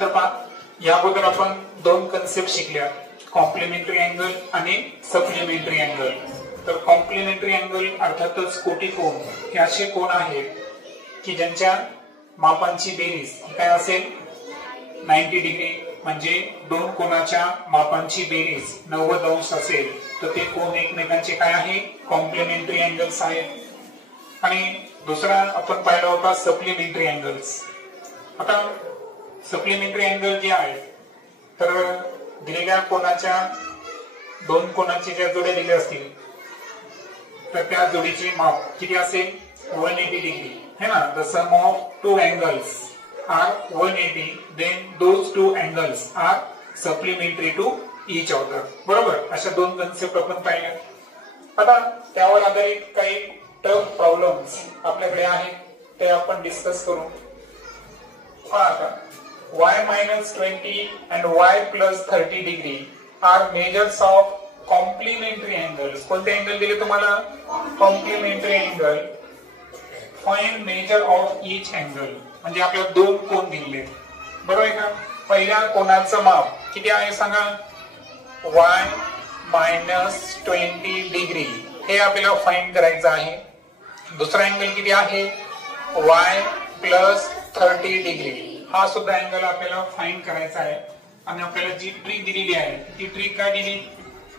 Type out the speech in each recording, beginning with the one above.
तर या अगोदर आपण दोन कन्सेप्ट शिकल्या, कॉम्प्लिमेंटरी अँगल आणि सप्लिमेंटरी अँगल. तर कॉम्प्लिमेंटरी अँगल अर्थातच कोटी कोन हे असे कोन आहेत की ज्यांच्या मापांची बेरीज काय असेल 90 डिग्री, म्हणजे दोन कोनाच्या मापांची बेरीज 90 अंश असेल तर ते कोन एकमेकांचे काय आहे, कॉम्प्लिमेंटरी अँगल्स आहेत. आणि दुसरा आपण पाहिला होता सप्लिमेंटरी अँगल्स. आता सप्लिमेंटरी अँगल जे आहेत तर दिलेल्या कोनाच्या दोन कोनाची ज्या जोड्या दिल्या असतील तर त्या जोडीचे माप किती असेल 180 डिग्री है ना. The sum of two angles are 180, then those two angles are supplementary to each other. बरोबर, अशा दोन कन्सेप्ट आपण पाहिल्या. आता त्यावर आधारित काही टफ प्रॉब्लेम्स आपल्याकडे आहेत ते आपण डिस्कस करू. आता y minus 20 and y plus 30 degree are measures of complementary angles. कोणते अँगल दिले तुम्हाला, complementary angle. Find measure of each angle, म्हणजे आपल्याला दोन कोन दिले बरोबर आहे का. पहिल्या कोनाचं माप किती आहे सांगा, y minus 20 डिग्री हे आपल्याला फाइंड करायचं आहे. दुसरा अँगल किती आहे, y plus 30 डिग्री हा सुद्धा अँगल आपल्याला फाइंड करायचा आहे. आणि आपल्याला जी ट्रिक दिलेली आहे ती ट्रिक काय दिली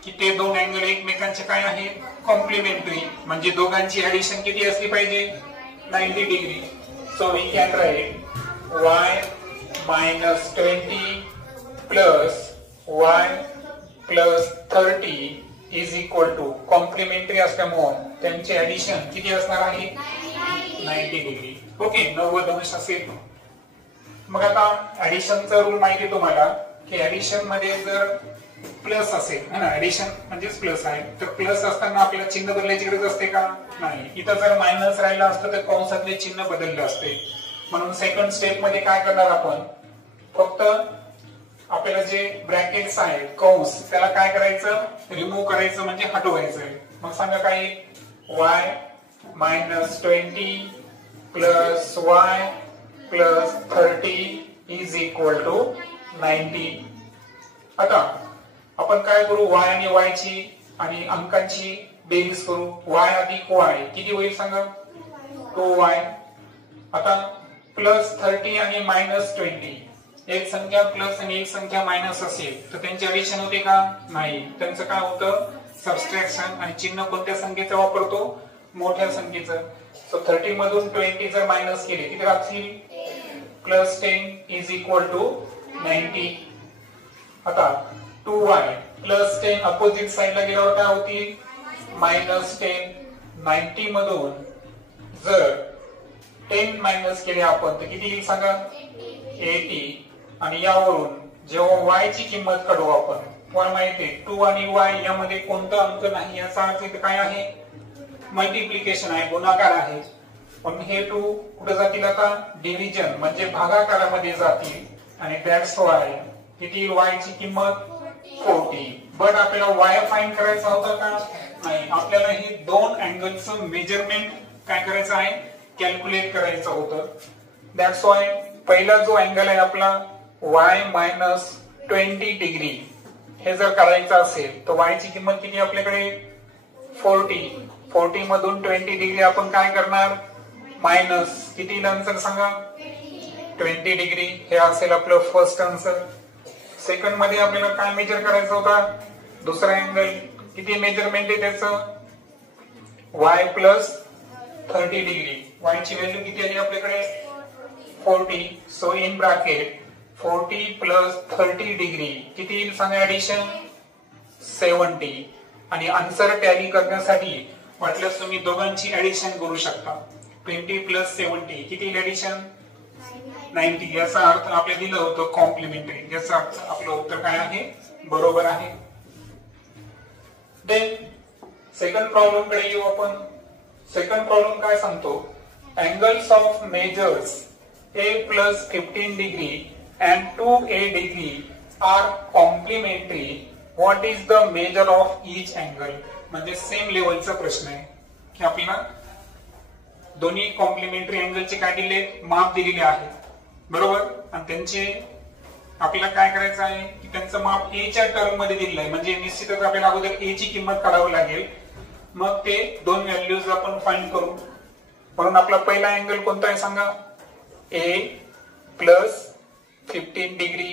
की ते दोन अँगल एकमेकांचे काय आहे, कॉम्प्लिमेंटरी, म्हणजे दोघांची ऍडिशन किती असली पाहिजे 90 degree. So we can write y minus 20 plus y plus 30 is equal to, complementary असल्यामुळे त्यांचे ऍडिशन किती असणार आहे 90 डिग्री. ओके, 90 अंश असेल. मग आता ऍडिशनचा रूल माहिती आहे तुम्हाला की ऍडिशन मध्ये जर प्लस असेल है ना, ऍडिशन म्हणजेच प्लस आहे, तर प्लस असताना आपल्याला चिन्ह बदलायची गरज असते का, नाही. इथं जर मायनस राहिला असतं तर कंसातले चिन्ह बदलले असते. म्हणून सेकंड स्टेप मध्ये काय करणार आपण, फक्त आपल्याला जे ब्रॅकेट्स आहेत कंस त्याला काय करायचं, रिमूव्ह करायचं, म्हणजे हटवायचं. मग सांगा काय, y minus 20 plus y plus 30 is equal to 90. आता आपण काय करू, y आणि y ची आणि अंकांची बेरीज करू. y अधिक y किती होईल सांगा, 2y. आता प्लस 30 आणि मायनस 20, एक संख्या प्लस आणि एक संख्या मायनस असेल तर त्यांचे ऍडिशन होते का, नाही. त्यांचं काय होतं, सबट्रॅक्शन. आणि चिन्ह कोणत्या संख्येचं वापरतो, मोठ्या संख्येचं. सो 30 मधून 20 जर मायनस केले किती राहतील, प्लस 10 इज इक्वल टू 90. आता 2y प्लस 10 अपोजिट साइडला गेल्यावर काय होतील, मायनस 10. 90 मधून जर 10 मायनस केले आपण तर किती येईल सांगा, 80. आणि यावरून जेव्हा y ची किंमत काढू आपण, तुम्हाला माहिती आहे 2 आणि y यामध्ये कोणता अंक नाही, याचा अर्थ इथे काय आहे, मल्टिप्लिकेशन आहे, गुणाकार आहे. पण हे 2 कुठे जातील आता, डिव्हिजन म्हणजे भागाकारामध्ये जातील. आणि दॅट्स वाय किती, y ची किंमत 40. बट आपल्याला y फाइंड करायचा होता का, नाही. आपल्याला हे दोन अँगलचं मेजरमेंट काय करायचं आहे, कॅल्क्युलेट करायचं होतं. दॅट्स वाय पहिला जो अँगल आहे आपला y minus 20 डिग्री हे जर काढायचं असेल तर y ची किंमत किती आपल्याकडे 40. 40 मधून 20 डिग्री आपण काय करणार, मायनस किती आन्सर सांगा, 20 डिग्री. हे असेल आपलं फर्स्ट आन्सर. सेकंड मध्ये आपल्याला काय मेजर करायचं होता, दुसरा अँगल. किती मेजरमेंट आहे त्याचं, y प्लस 30 डिग्री. y ची व्हॅल्यू किती आली आपल्याकडे 40. So in bracket 40 plus 30 degree किती येईल सांगा, ऍडिशन 70. आणि आन्सर टॅली करण्यासाठी वाटल्यास तुम्ही दोघांची ऍडिशन करू शकता. 20 प्लस 70 किती येईल ऍडिशन 90. याचा अर्थ आपल्याला दिलं होतं कॉम्प्लिमेंटरी. याचा अर्थ आपलं उत्तर काय आहे, बरोबर आहे. देन सेकंड प्रॉब्लेम कडे येऊ आपण. सेकंड प्रॉब्लेम काय सांगतो, angles of measures a plus 15 degree and 2a degree are complementary. What is the measure of each angle? म्हणजे सेम लेवलचा प्रश्न आहे की आपल्याला दोन्ही कॉम्प्लिमेंटरी अँगलचे काय दिले, माप दिलेले आहेत बरोबर. आणि त्यांचे आपल्याला काय करायचं आहे की त्यांचं माप ए च्या टर्म मध्ये दिलेलं आहे, म्हणजे निश्चितच आपल्याला अगोदर ए ची किंमत काढावी लागेल, मग ते दोन व्हॅल्यूज आपण फाइंड करू. म्हणून आपला पहिला अँगल कोणता आहे सांगा, ए प्लस 15 डिग्री,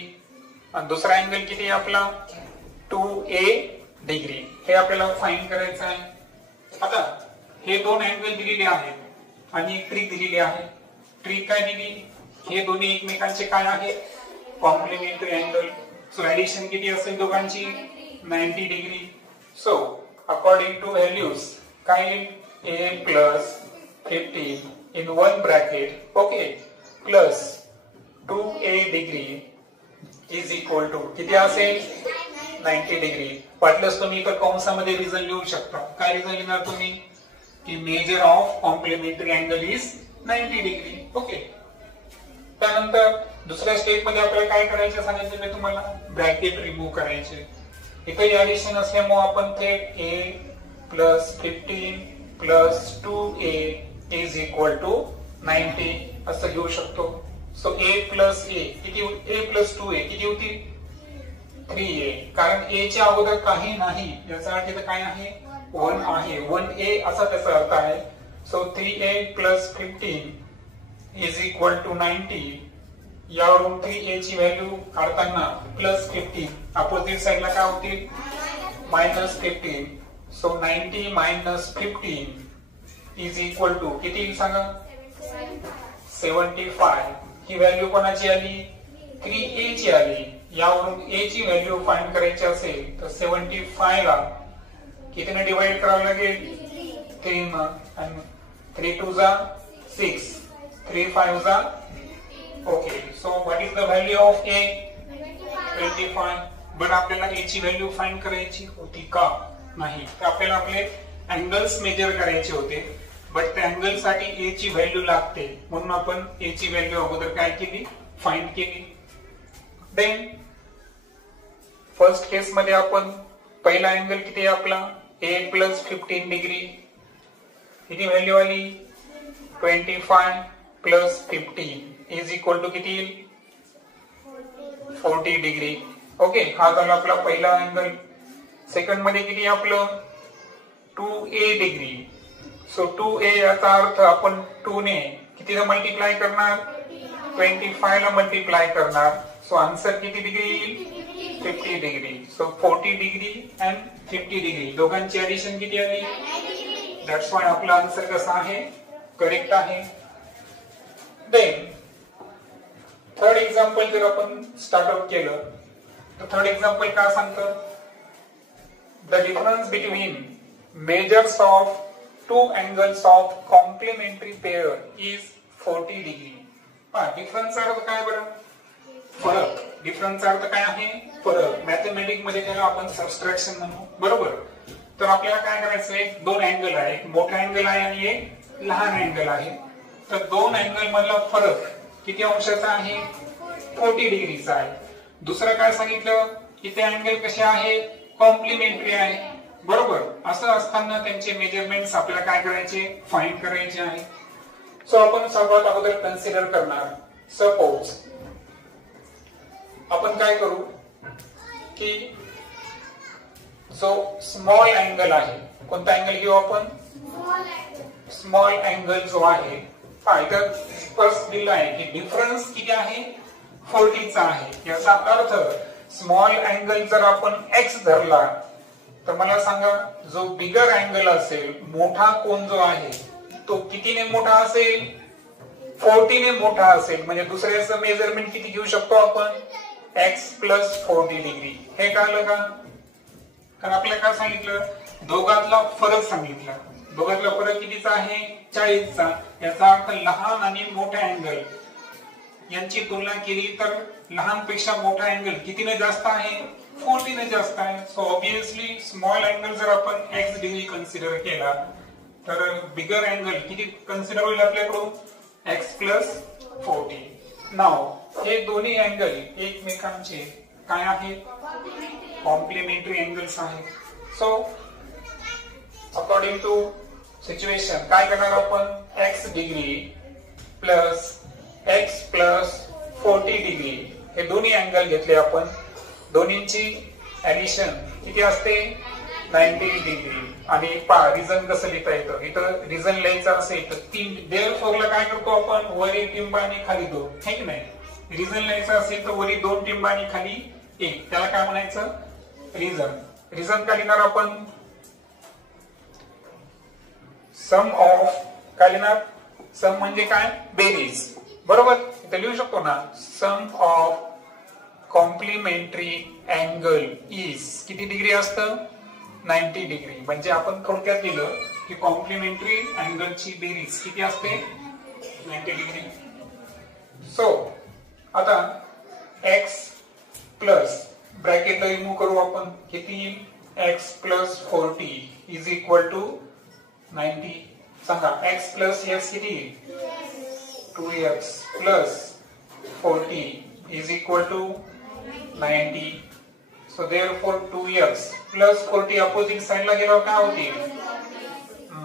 आणि दुसरा अँगल किती आहे आपला 2a डिग्री. हे आपल्याला फाइंड करायचं आहे. आता हे दोन अँगल दिलेले आहेत आणि एक ट्रिक दिलेली आहे. ट्रिक काय दिली, हे दोन्ही एकमेकांचे काय आहे, कॉम्प्लिमेंटरी अँगल. सो ऍडिशन किती असेल दोघांची 90 degree. So according to values काय a plus 15 in one bracket okay plus 2a degree is equal to किती असेल 90 डिग्री. वाटल्यास तुम्ही इतर कंसामध्ये रिझन लिहू शकता. काय रिझन लिहिणार तुम्ही की measure of complementary angle is 90 degree. Okay. त्यानंतर दुसऱ्या स्टेप मध्ये आपल्याला काय करायचं सांगितलं मी तुम्हाला, ब्रॅकेट रिमूव्ह करायचे. इथे ऍडिशन असल्यामुळे आपण थेट a plus 15 plus 2a is equal to 90 असं घेऊ शकतो. सो a प्लस a किती, a प्लस 2a किती होती 3a, कारण a च्या अगोदर काही नाही याचा अर्थ इथे काय आहे 1 आहे, 1a असा त्याचा अर्थ आहे. So 3a plus 15 is equal to 90. यावरून 3a ची व्हॅल्यू काढताना प्लस 15 अपोजिट साइडला काय होतील minus 15. So 90 minus 15 is equal to किती सांगा 75. ही व्हॅल्यू कोणाची आली 3a ची आली. यावरून a ची व्हॅल्यू फाइंड करायची असेल तर 75 ला कितीने डिवाइड करावं लागेल 3 न, आणि 3 2 जा 6, 3 5 जा okay. So what is the value of a 25. But आपल्याला a ची व्हॅल्यू फाइंड करायची होती का नाही, तर आपल्याला आपले अँगल्स मेजर करायचे होते, बट त्या अँगल साठी a ची व्हॅल्यू लागते, म्हणून आपण a ची व्हॅल्यू अगोदर काय केली फाइंड केली. देन फर्स्ट केस मध्ये आपण पहिला अँगल किती आहे आपला a प्लस 15 डिग्री, किती व्हॅल्यू आली 25 प्लस 15 इज इक्वल टू किती येईल 40 डिग्री. ओके. हा झाला आपला पहिला अँगल. सेकंड मध्ये किती आपलं 2a डिग्री. सो 2a याचा अर्थ आपण 2 ने कितीला मल्टिप्लाय करणार 25 ला मल्टिप्लाय करणार. सो आन्सर किती डिग्री येईल 50 degree. So 40 degree and 50 degree दोघांची ऍडिशन किती आली, दॅट्स वाय आपला आन्सर कसा आहे करेक्ट आहे. देन थर्ड एक्झाम्पल जर आपण स्टार्टअप केलं तर थर्ड एक्झाम्पल काय सांगतं, the difference between measures of two angles of complementary pair is 40 degree. डिफरन्सचा अर्थ काय बरं फरक. डिफरन्सचा अर्थ काय आहे फरक. मॅथमॅटिक्स मध्ये त्याला आपण सबट्रॅक्शन म्हणू बरोबर. तर आपल्याला काय करायचंय दोन अँगल आहे, एक मोठा अँगल आहे आणि एक लहान अँगल आहे. तर दोन अँगल मधला फरक किती अंशाचा आहे 40 डिग्रीचा आहे. दुसरं काय सांगितलं की ते अँगल कसे आहे कॉम्प्लिमेंटरी आहे बरोबर. असं असताना त्यांचे मेजरमेंट्स आपल्याला काय करायचे फाइंड करायचे आहे. सो आपण सर्वात अगोदर कन्सिडर करणार, सपोज आपण काय करू की जो स्मॉल अँगल आहे, कोणता अँगल घेऊ आपण स्मॉल अँगल जो आहे, इथं फर्स्ट दिला आहे की डिफरन्स किती आहे 40 चा आहे. याचा अर्थ स्मॉल अँगल जर आपण x धरला तर मला सांगा जो बिगर अँगल असेल मोठा कोन जो आहे तो कितीने मोठा असेल 40 ने मोठा असेल. म्हणजे दुसऱ्याचं मेजरमेंट किती घेऊ शकतो आपण x प्लस 40 डिग्री. हे कळलं का, कारण आपल्याला काय सांगितलं दोघातला फरक सांगितला. दोघातला फरक कितीचा आहे 40 चा. याचा अर्थ लहान आणि मोठा अँगल यांची तुलना केली तर लहान पेक्षा मोठा अँगल कितीने जास्त आहे 40 ने जास्त आहे. सो ऑब्वियसली स्मॉल अँगल जर आपण x डिग्री कन्सिडर केला तर बिगर अँगल किती कन्सिडर होईल आपल्याकडून x प्लस 40. नाव हे दोन्ही अँगल एकमेकांचे काय आहेत कॉम्प्लिमेंटरी अँगल्स आहेत. सो अकॉर्डिंग टू सिच्युएशन काय करणार आपण x degree plus x plus 40 degree हे दोन्ही अँगल घेतले आपण, दोन्हींची ऍडिशन किती असते 90 डिग्री. आणि पहा रिझन कसं लिहिता येतं, इथं रिझन लिहायचं असेल तर 3 देअरफॉरला काय करतो आपण, वरी टिंब आणि खाली 2, हे की नाही. रिझन लिहायचं असेल तर वरी 2 टिंब आणि खाली 1, त्याला काय म्हणायचं रिझन. रिझन काय लिहिणार आपण, सम ऑफ, काय लिहिणार, सम म्हणजे काय बेरीज, बरोबर. इथे लिहू शकतो ना, सम ऑफ कॉम्प्लिमेंटरी अँगल इज किती डिग्री असतं 90 डिग्री. म्हणजे आपण थोडक्यात लिहिलं की कॉम्प्लिमेंटरी अँगलची बेरीज किती असते 90 डिग्री. सो आता x प्लस ब्रॅकेट रिमूव्ह करू आपण, किती x plus 40 is equal to 90. सांगा x प्लस x किती 2x plus 40 is equal to 90. So therefore 2x plus 40 opposite side ला गेल्यावर काय होतील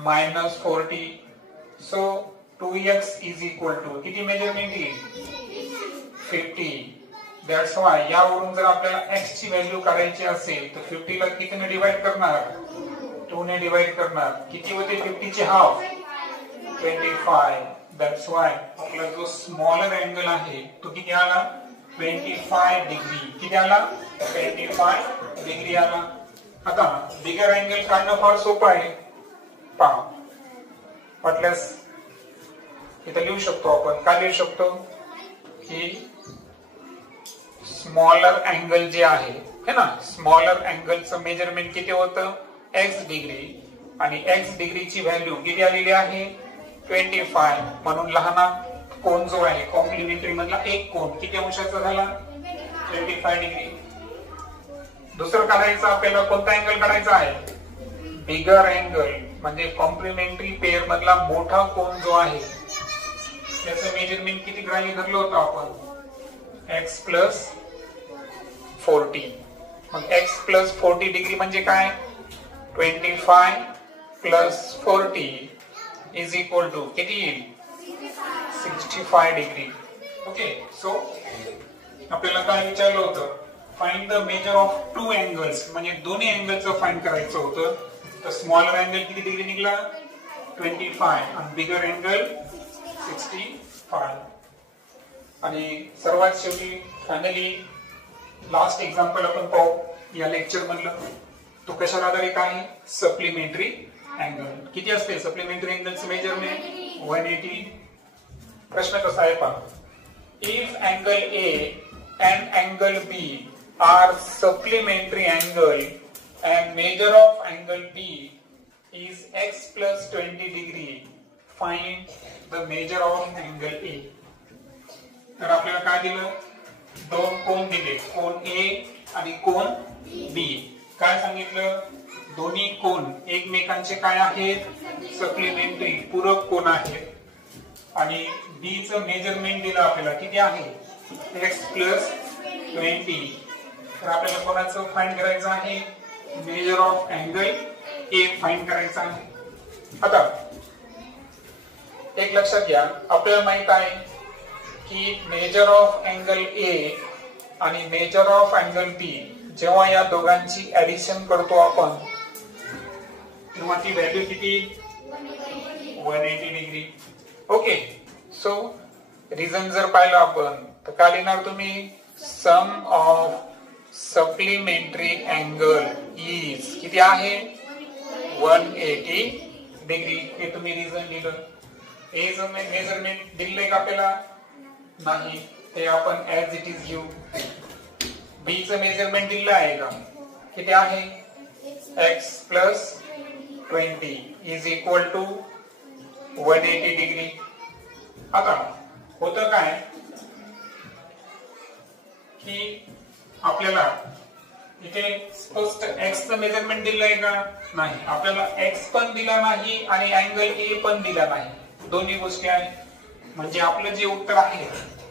minus 40. So 2x is equal to किती मेजरमेंट येईल 50. That's why यावरून जर आपल्याला x ची व्हॅल्यू काढायची असेल तर 50 ला कितीने डिवाइड करणार 2 ने डिवाइड करणार, किती होते 50 ची हाफ 25. That's why आपला जो स्मॉलर अँगल आहे तो किती आला 25 डिग्री. किती आला 25 डिग्री आला. आता बिगर अँगल काढणं फार सोपं आहे. पहा वाटल्यास इथे लिहू शकतो आपण, काय लिहू शकतो की स्मॉलर अँगल जे आहे ना, स्मॉलर अँगलचं मेजरमेंट किती होतं x डिग्री आणि x डिग्रीची व्हॅल्यू किती आलेली आहे 25. म्हणून लहान कोन जो आहे कॉम्प्लिमेंटरी मधला एक कोन किती अंशाचा झाला 25 डिग्री. दुसरं काढायचं आपल्याला, कोणता अँगल काढायचा आहे बिगर अँगल, म्हणजे कॉम्प्लिमेंटरी पेअर मधला मोठा कोन जो आहे त्याचं मेजरमेंट किती ग्राह्य धरलं होतं आपण x प्लस 40. मग x प्लस 40 डिग्री म्हणजे काय 25 प्लस 40 इज इक्वल टू किती येईल 65 डिग्री. ओके. सो आपल्याला काय विचारलं होतं, find the measure of 2 angles, म्हणजे दोन्ही अँगलचं फाइंड करायचं होतं. तर स्मॉलर अँगल किती डिग्री निघला 25 आणि बिगर अँगल 65. आणि सर्वात शेवटी फायनली लास्ट एक्झाम्पल आपण पाहू या लेक्चर मधलं. तो कशाला आधारित आहे सप्लिमेंटरी अँगल. किती असते सप्लिमेंटरी अँगलचं मेजरमेंट 180. प्रश्न कसा आहे पहा, if angle A and angle B are supplementary angle and measure of angle B is x plus 20 degree, find the measure of angle A. तर आपल्याला काय दिलं, दोन कोन दिले, कोन ए आणि कोन बी. काय सांगितलं, दोन्ही कोन एकमेकांचे काय आहेत सप्लिमेंटरी पूरक कोन आहेत. आणि बी चं मेजरमेंट दिलं आपल्याला किती आहे x प्लस 20. तर आपल्याला कोणाचं फाइंड करायचं आहे major of angle A find करायचं आहे. आता एक लक्षात घ्या, आपल्याला माहित आहे की मेजर ऑफ अँगल ए आणि मेजर ऑफ अँगल बी जेव्हा या दोघांची ऍडिशन करतो आपण तेव्हा ती व्हॅल्यू किती 180 डिग्री. ओके. सो रिझन जर पाहिलं आपण तर काय लिहिणार तुम्ही, सम ऑफ सप्लिमेंटरी अँगल इज किती आहे 180 डिग्री. हे तुम्ही रिझन लिहिलं. ए चं मेजरमेंट दिलंय का आपल्याला नाही, ते आपण ऍज इट इज घेऊ. बी चं मेजरमेंट दिलं आहे का, किती आहे x plus 20 is equal to 180 degree. आता होतं काय की आपल्याला इथे स्पष्ट x चं मेजरमेंट दिलंय का नाही, आपल्याला x पण दिला नाही आणि अँगल ए पण दिला नाही, दोन्ही गोष्टी आहेत. म्हणजे आपलं जे उत्तर आहे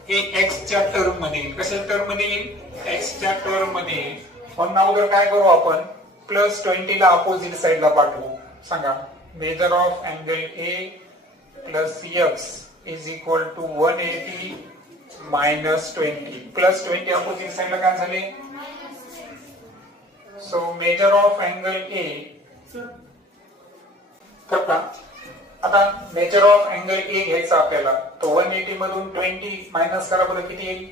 हे x च्या टर्म मध्ये येईल. कशा टर्म मध्ये येईल x च्या टर्म मध्ये येईल. म्हणून अगोदर काय करू आपण प्लस 20 ला अपोजिट साइडला पाठवू. सांगा measure of angle A plus x is equal to 180 -20 plus 20 opposite साइडला काय झाले? So measure of angle A करता आता मेजर ऑफ अँगल ए घ्यायचा आपल्याला, तो 180 मधून 20 मायनस करा बरं, किती येईल?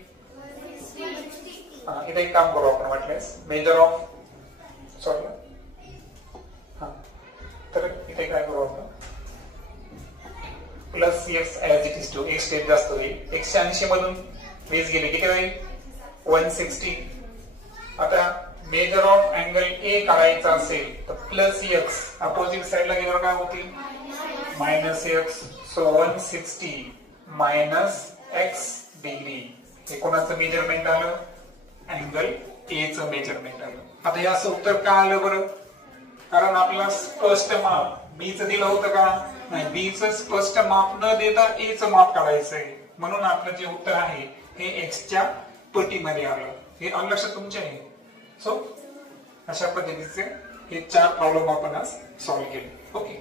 इथे एक काम करू आपण वाटल्यास, मेजर ऑफ सॉरी तर इथे काय करू आपण, plus x as it is to, एक स्टेप जास्त होईल, 180 मधून 20 गेले किती होईल? 160. आता मेजर ऑफ अँगल ए काढायचा असेल तर प्लस एक्स अपोजिट साइडला गेल्यावर काय होतील? Minus x. So 160 minus x degree. हे कोणाचं मेजरमेंट आलं? अँगल ए चं मेजरमेंट आलं. आता याचं उत्तर का आलं बरं? कारण आपल्याला स्पष्ट माप बी चं दिलं होतं का? नाही, बी चं स्पष्ट माप न देता ए चं माप काढायचंय, म्हणून आपलं जे उत्तर आहे हे एक्स च्या पटीमध्ये आलं. हे लक्षात तुमच्या आहे. सो अशा पद्धतीचे हे 4 प्रॉब्लेम आपण आज सॉल्व्ह केले. ओके.